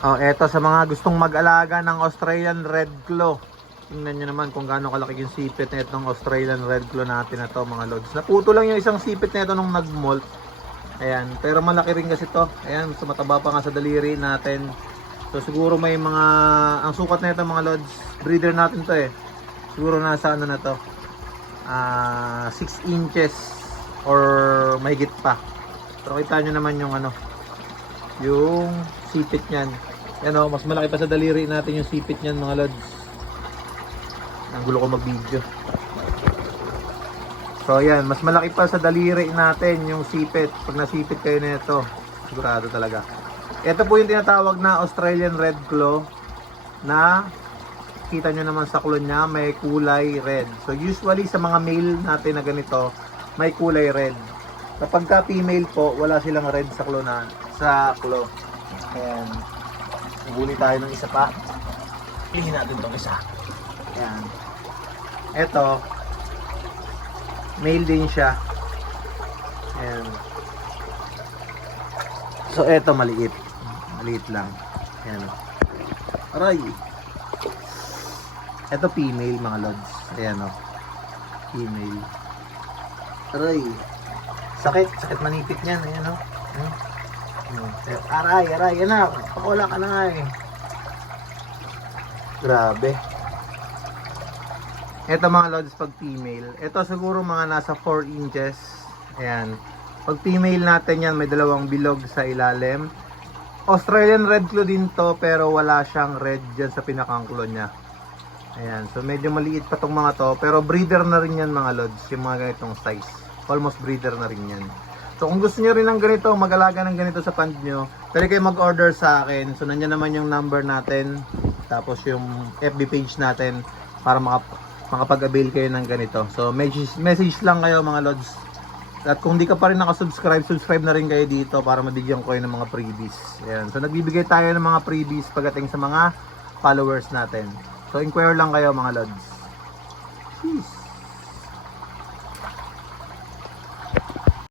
Oh, eto sa mga gustong mag-alaga ng Australian Red Claw. Tingnan nyo naman kung gaano kalaki yung sipit na itong Australian Red Claw natin na to mga lods. Naputo lang yung isang sipit na ito nung nag-molt. Ayan, pero malaki rin kasi to. Ayan, so mataba pa nga sa daliri natin. So siguro may mga, ang sukat na ito mga lods, breeder natin to eh. Siguro nasa ano na to, 6 inches or mahigit pa. Pero kita nyo naman yung ano, yung sipit nyan. Yan o, mas malaki pa sa daliri natin yung sipit nyan mga lods. Ang gulo ko mag-video. So yan, mas malaki pa sa daliri natin yung sipit. Pag nasipit kayo na ito, sigurado talaga. Ito po yung tinatawag na Australian Red Claw na kita nyo naman sa claw niya, may kulay red. So usually sa mga male natin na ganito, may kulay red. Kapag ka female po, wala silang red sa claw na, sa claw. Ayan. Huli tayo ng isa pa. Pilihin natin itong isa. Ayan. Ito, male din siya. Ayan. So, ito maliit. Maliit lang. Ayan. Aray! Ito female mga lods. Ayan o. Female. Aray! Sakit. Sakit manipit niyan. Ayan o. Ayan. Aray, anak, pakula ka na eh. Grabe. Ito mga lods pag female. Ito siguro mga nasa 4 inches. Ayan. Pag female natin yan, may dalawang bilog sa ilalim. Australian Red Claw din to, pero wala siyang red dyan sa pinakang claw niya. Ayan. So medyo maliit pa tong mga to, pero breeder na rin yan mga lods. Yung mga ganitong size. Almost breeder na rin yan. So kung gusto niyo rin ng ganito, mag-alaga ng ganito sa pond nyo, pwede kayo mag-order sa akin. So nandiyan naman yung number natin, tapos yung FB page natin para makapag-avail kayo ng ganito. So message lang kayo mga lods. At kung di ka pa rin nakasubscribe, subscribe na rin kayo dito para mabigyan ko kayo ng mga freebies. Ayan. So nagbibigay tayo ng mga freebies pagdating sa mga followers natin. So inquire lang kayo mga lods. Peace.